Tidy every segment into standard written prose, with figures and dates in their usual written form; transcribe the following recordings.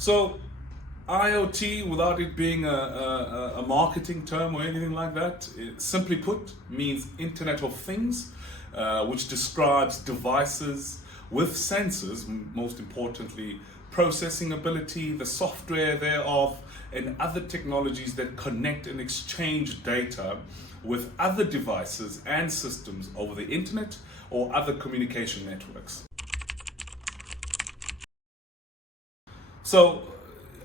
So IoT, without it being a marketing term or anything like that, it, simply put, means Internet of Things, which describes devices with sensors, most importantly, processing ability, the software thereof, and other technologies that connect and exchange data with other devices and systems over the internet or other communication networks. So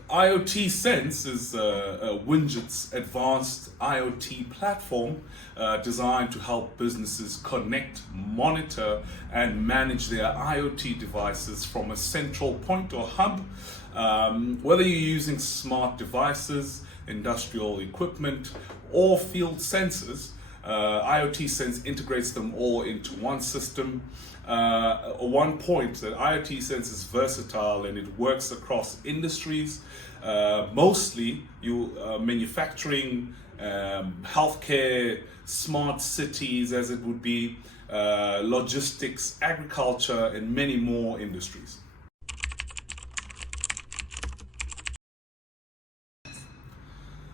IoTSense is Winjit's advanced IoT platform designed to help businesses connect, monitor, and manage their IoT devices from a central point or hub. Whether you're using smart devices, industrial equipment, or field sensors, IoTSense integrates them all into one system. One point that IoTSense is versatile and it works across industries, mostly manufacturing, healthcare, smart cities as it would be, logistics, agriculture, and many more industries.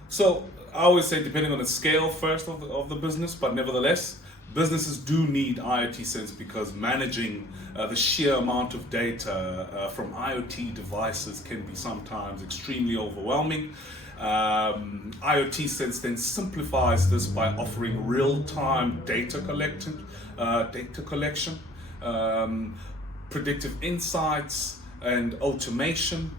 So I always say depending on the scale first of the business, but nevertheless, businesses do need IoTSense because managing the sheer amount of data from IoT devices can be sometimes extremely overwhelming. IoTSense then simplifies this by offering real-time data collection, predictive insights, and automation.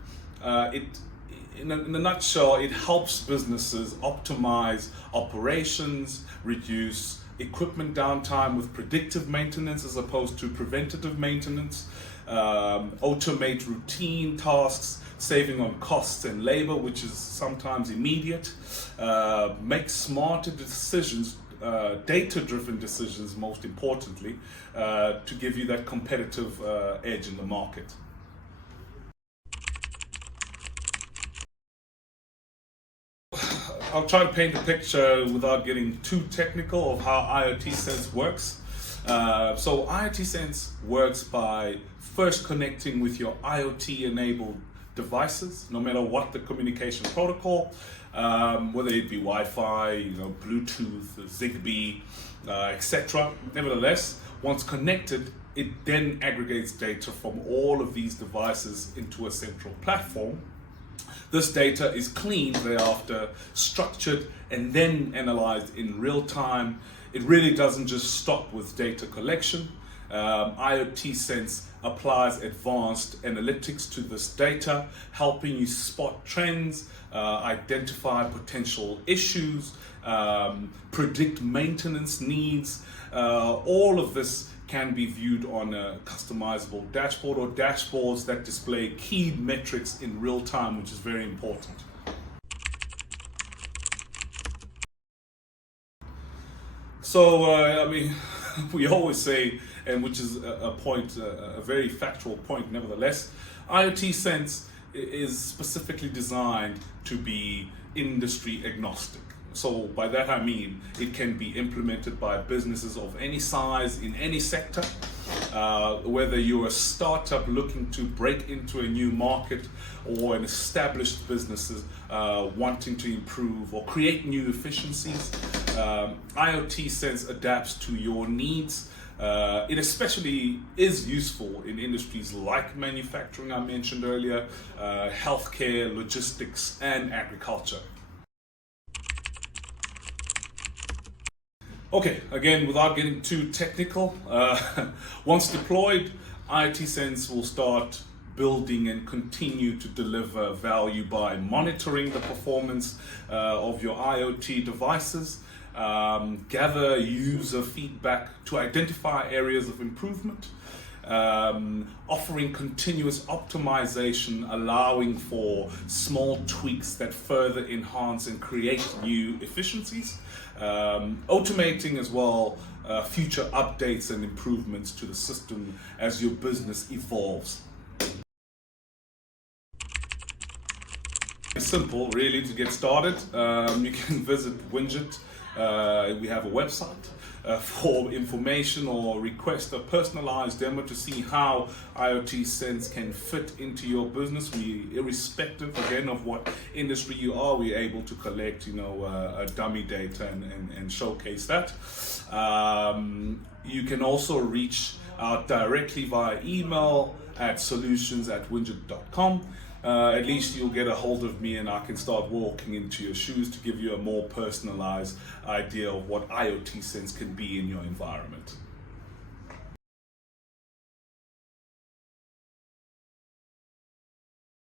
In a nutshell, it helps businesses optimize operations, reduce equipment downtime with predictive maintenance as opposed to preventative maintenance, automate routine tasks, saving on costs and labor, which is sometimes immediate, make smarter decisions, data-driven decisions most importantly, to give you that competitive edge in the market. I'll try to paint a picture without getting too technical of how IoTSense works. So IoTSense works by first connecting with your IoT-enabled devices, no matter what the communication protocol, whether it be Wi-Fi, Bluetooth, Zigbee, etc. Nevertheless, once connected, it then aggregates data from all of these devices into a central platform. This data is cleaned thereafter, structured, and then analyzed in real time. It really doesn't just stop with data collection. IoTSense applies advanced analytics to this data, helping you spot trends, identify potential issues, predict maintenance needs. All of this can be viewed on a customizable dashboard or dashboards that display key metrics in real time, which is very important. So, we always say, and which is a very factual point nevertheless, IoTSense is specifically designed to be industry agnostic. So by that I mean it can be implemented by businesses of any size in any sector, whether you're a startup looking to break into a new market or an established businesses wanting to improve or create new efficiencies. IoTSense adapts to your needs. It especially is useful in industries like manufacturing, I mentioned earlier, healthcare, logistics, and agriculture. Okay, again, without getting too technical, once deployed, IoTSense will start building and continue to deliver value by monitoring the performance of your IoT devices, gather user feedback to identify areas of improvement, offering continuous optimization, allowing for small tweaks that further enhance and create new efficiencies, automating as well future updates and improvements to the system as your business evolves. It's simple, really, to get started. You can visit Winjit. We have a website. for information or request a personalized demo to see how IoTSense can fit into your business, irrespective again of what industry you are, we're able to collect, a dummy data and showcase that. You can also reach out directly via email at solutions@winjit.com. At least you'll get a hold of me and I can start walking into your shoes to give you a more personalized idea of what IoTSense can be in your environment.